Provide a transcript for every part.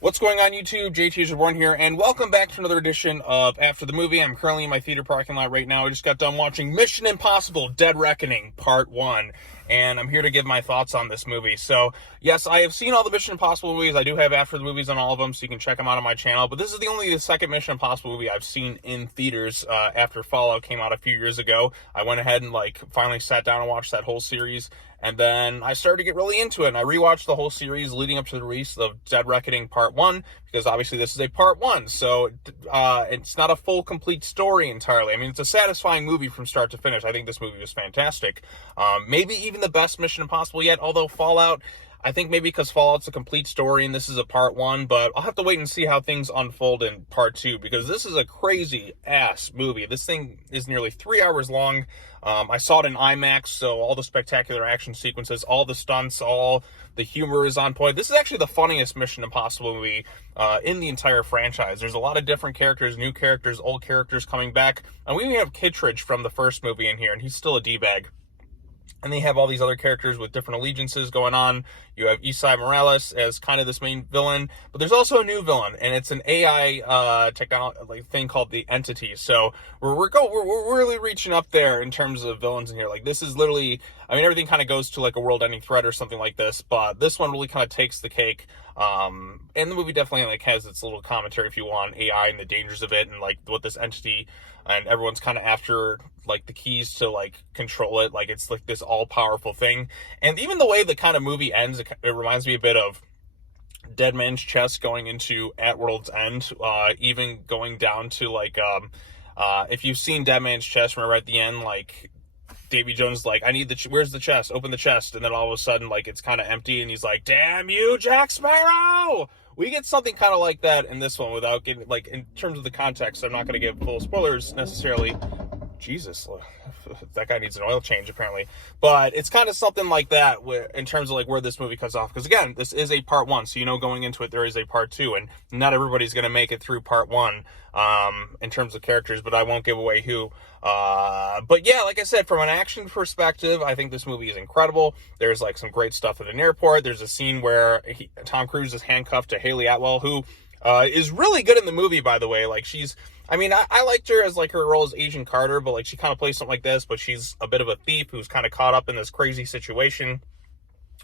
What's going on, YouTube? JT is Reborn here, and welcome back to another edition of After the Movie. I'm currently in my theater parking lot right now. I just got done watching Mission Impossible: Dead Reckoning Part 1, and I'm here to give my thoughts on this movie. So, yes, I have seen all the Mission Impossible movies. I do have After the Movies on all of them, so you can check them out on my channel, but this is the second Mission Impossible movie I've seen in theaters after Fallout came out a few years ago. I went ahead and, finally sat down and watched that whole series. And then I started to get really into it, and I rewatched the whole series leading up to the release of Dead Reckoning Part 1, because obviously this is a Part 1, so it's not a full, complete story entirely. I mean, it's a satisfying movie from start to finish. I think this movie was fantastic. Maybe even the best Mission Impossible yet, although Fallout, I think maybe because Fallout's a complete story and this is a Part 1, but I'll have to wait and see how things unfold in Part 2, because this is a crazy-ass movie. This thing is nearly 3 hours long. I saw it in IMAX, so all the spectacular action sequences, all the stunts, all the humor is on point. This is actually the funniest Mission Impossible movie in the entire franchise. There's a lot of different characters, new characters, old characters coming back, and we even have Kittredge from the first movie in here, and he's still a D-bag. And they have all these other characters with different allegiances going on. You have Esai Morales as kind of this main villain, but there's also a new villain, and it's an AI technology thing called the Entity. So we're really reaching up there in terms of villains in here. Like, this is literally, I mean, everything kind of goes to like a world-ending threat or something like this, but this one really kind of takes the cake. And the movie definitely has its little commentary, if you want, AI and the dangers of it, and what this entity, and everyone's kind of after the keys to control it. It's this all-powerful thing. And even the way the kind of movie ends, it reminds me a bit of Dead Man's Chest going into At World's End, even going down to if you've seen Dead Man's Chest, remember at the end, Davy Jones I need where's the chest? Open the chest. And then all of a sudden, it's kind of empty, and he's like, damn you, Jack Sparrow! We get something kind of like that in this one without getting, in terms of the context. I'm not going to give full spoilers necessarily. Jesus, that guy needs an oil change, apparently. But it's kind of something like that in terms of where this movie cuts off. Because again, this is a Part 1, so going into it there is a Part 2, and not everybody's going to make it through Part 1 in terms of characters, but I won't give away who. But yeah, like I said, from an action perspective, I think this movie is incredible. There's some great stuff at an airport. There's a scene where Tom Cruise is handcuffed to Haley Atwell, who is really good in the movie, by the way. I liked her as her role as Agent Carter, but she kind of plays something like this, but she's a bit of a thief who's kind of caught up in this crazy situation.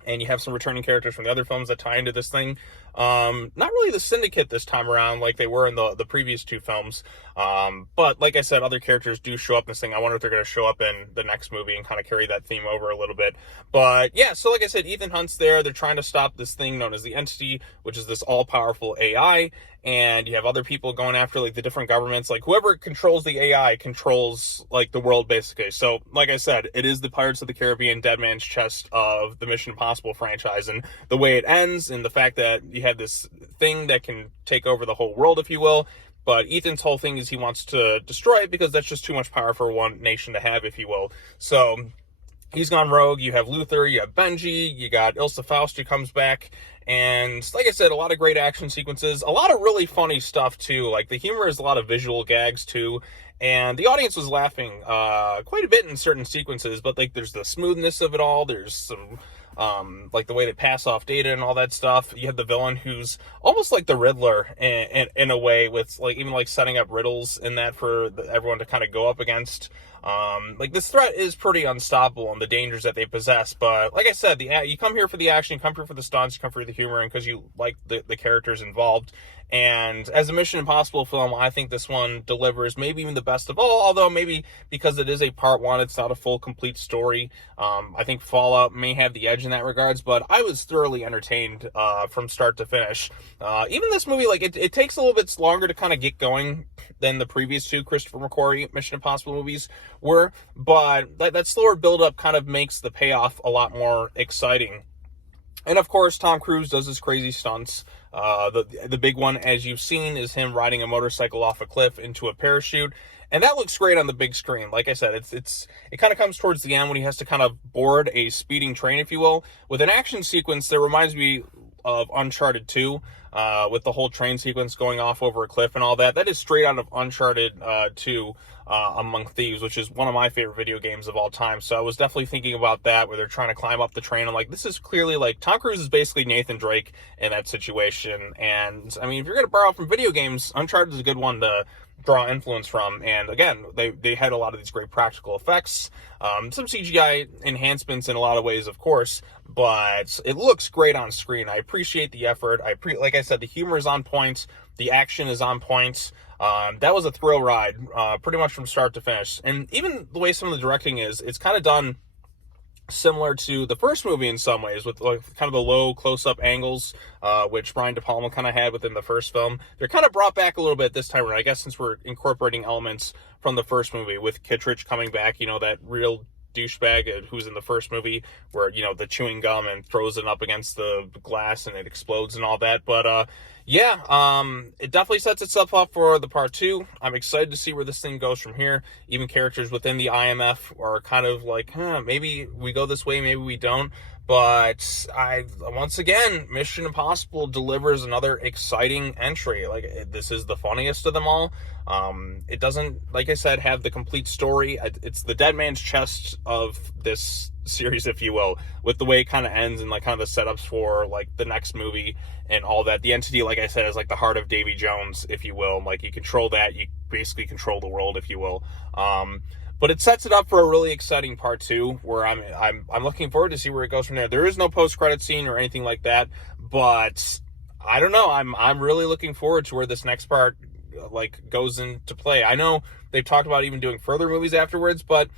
And you have some returning characters from the other films that tie into this thing. Not really the Syndicate this time around like they were in the previous two films. But like I said, other characters do show up in this thing. I wonder if they're going to show up in the next movie and kind of carry that theme over a little bit. But yeah, so like I said, Ethan Hunt's there. They're trying to stop this thing known as the Entity, which is this all-powerful AI. And you have other people going after the different governments. Whoever controls the AI controls the world, basically. So like I said, it is the Pirates of the Caribbean Dead Man's Chest of the Mission Impossible franchise, and the way it ends, and the fact that you have this thing that can take over the whole world, if you will. But Ethan's whole thing is he wants to destroy it because that's just too much power for one nation to have, if you will. So he's gone rogue. You have Luther, you have Benji, you got Ilsa Faust who comes back. And like I said, a lot of great action sequences, a lot of really funny stuff too. The humor is a lot of visual gags too. And the audience was laughing quite a bit in certain sequences, but there's the smoothness of it all. There's some the way they pass off data and all that stuff. You have the villain who's almost like the Riddler in a way, with even setting up riddles in that for everyone to kind of go up against. This threat is pretty unstoppable, and the dangers that they possess. But like I said, you come here for the action, you come here for the stunts, you come for the humor, and because you like the characters involved. And as a Mission Impossible film, I think this one delivers maybe even the best of all, although maybe because it is a Part 1, it's not a full, complete story. I think Fallout may have the edge in that regards, but I was thoroughly entertained from start to finish. Even this movie, it takes a little bit longer to kind of get going than the previous two Christopher McQuarrie Mission Impossible movies were, but that slower build-up kind of makes the payoff a lot more exciting. And of course, Tom Cruise does his crazy stunts. The big one, as you've seen, is him riding a motorcycle off a cliff into a parachute. And that looks great on the big screen. Like I said, it kind of comes towards the end when he has to kind of board a speeding train, if you will, with an action sequence that reminds me of Uncharted 2, with the whole train sequence going off over a cliff and all that. That is straight out of Uncharted 2, Among Thieves, which is one of my favorite video games of all time. So I was definitely thinking about that, where they're trying to climb up the train. I'm like, this is clearly like Tom Cruise is basically Nathan Drake in that situation. And I mean, if you're going to borrow from video games, Uncharted is a good one to draw influence from. And again, they had a lot of these great practical effects, some CGI enhancements in a lot of ways, of course, but it looks great on screen. I appreciate the effort. Like I said, the humor is on point, the action is on point. That was a thrill ride, pretty much from start to finish. And even the way some of the directing is, it's kind of done similar to the first movie in some ways, with like kind of the low close-up angles, which Brian De Palma kind of had within the first film. They're kind of brought back a little bit this time around, I guess, since we're incorporating elements from the first movie, with Kittredge coming back, you know, that real douchebag who's in the first movie, where, you know, the chewing gum and throws it up against the glass and it explodes and all that. But yeah, it definitely sets itself up for the part 2. I'm excited to see where this thing goes from here. Even characters within the IMF are kind of like, maybe we go this way, maybe we don't. But once again, Mission Impossible delivers another exciting entry. Like, this is the funniest of them all. It doesn't, like I said, have the complete story. It's the dead man's chest of this series, if you will, with the way it kind of ends and like kind of the setups for like the next movie and all that. The entity, like I said, is like the heart of Davy Jones, if you will. Like, you control that, you basically control the world, if you will. But it sets it up for a really exciting part 2, where I'm looking forward to see where it goes from there. There is no post-credit scene or anything like that, but I don't know. I'm really looking forward to where this next part like goes into play. I know they've talked about even doing further movies afterwards, but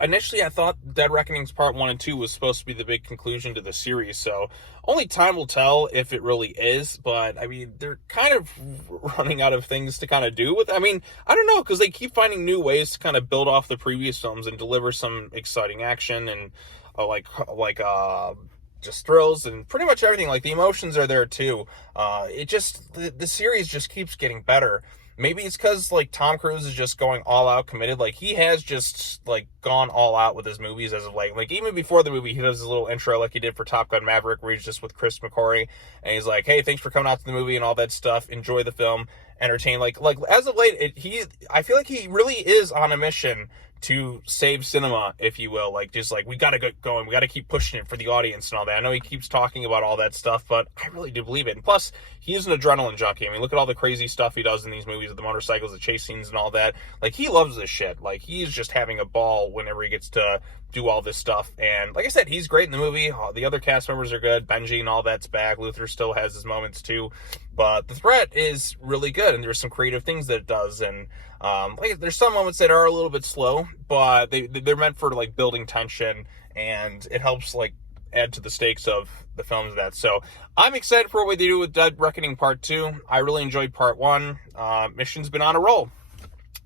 initially I thought Dead Reckonings Part 1 and 2 was supposed to be the big conclusion to the series, so only time will tell if it really is. But I mean, they're kind of running out of things to kind of do with, I mean, I don't know, because they keep finding new ways to kind of build off the previous films and deliver some exciting action and just thrills and pretty much everything. Like, the emotions are there too. The series just keeps getting better. Maybe it's because, like, Tom Cruise is just going all out committed. Like, he has just, like, gone all out with his movies as of late. Like, even before the movie, he does his little intro like he did for Top Gun Maverick, where he's just with Chris McQuarrie, and he's like, hey, thanks for coming out to the movie and all that stuff. Enjoy the film. Entertain. Like as of late, I feel like he really is on a mission to save cinema, if you will. Like, just like, we gotta get going, we gotta keep pushing it for the audience and all that. I know he keeps talking about all that stuff, but I really do believe it. And plus, he is an adrenaline junkie. I mean, look at all the crazy stuff he does in these movies, the motorcycles, the chase scenes and all that. Like, he loves this shit. Like, he's just having a ball whenever he gets to do all this stuff. And like I said, he's great in the movie. The other cast members are good. Benji and all that's back. Luther still has his moments too, but the threat is really good, and there's some creative things that it does. And like, there's some moments that are a little bit slow, but they're meant for like building tension, and it helps like add to the stakes of the films. That, so I'm excited for what they do with Dead Reckoning Part 2. I really enjoyed Part 1. Mission's been on a roll.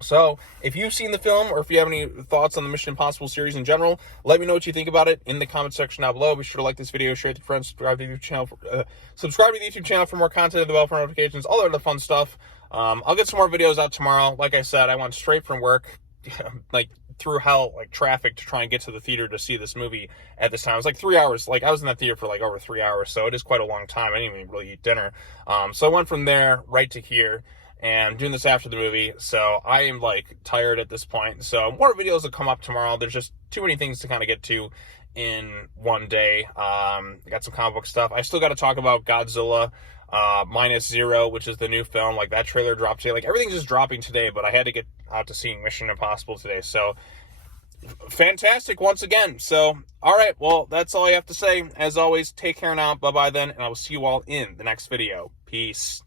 So if you've seen the film, or if you have any thoughts on the Mission Impossible series in general, let me know what you think about it in the comment section down below. Be sure to like this video, share it with friends, subscribe to the YouTube channel for more content, the bell for notifications, all that other fun stuff. I'll get some more videos out tomorrow. Like I said, I went straight from work, like through hell, like traffic, to try and get to the theater to see this movie at this time. It was like 3 hours. Like, I was in that theater for like over 3 hours, so it is quite a long time. I didn't even really eat dinner. So I went from there right to here, and I'm doing this after the movie, so I am like tired at this point. So more videos will come up tomorrow. There's just too many things to kind of get to in one day. I got some comic book stuff. I still got to talk about Godzilla Minus Zero, which is the new film. Like, that trailer dropped today. Like, everything's just dropping today, but I had to get out to seeing Mission Impossible today. So fantastic once again. So, all right, well, that's all I have to say. As always, take care now. Bye-bye then, and I will see you all in the next video. Peace.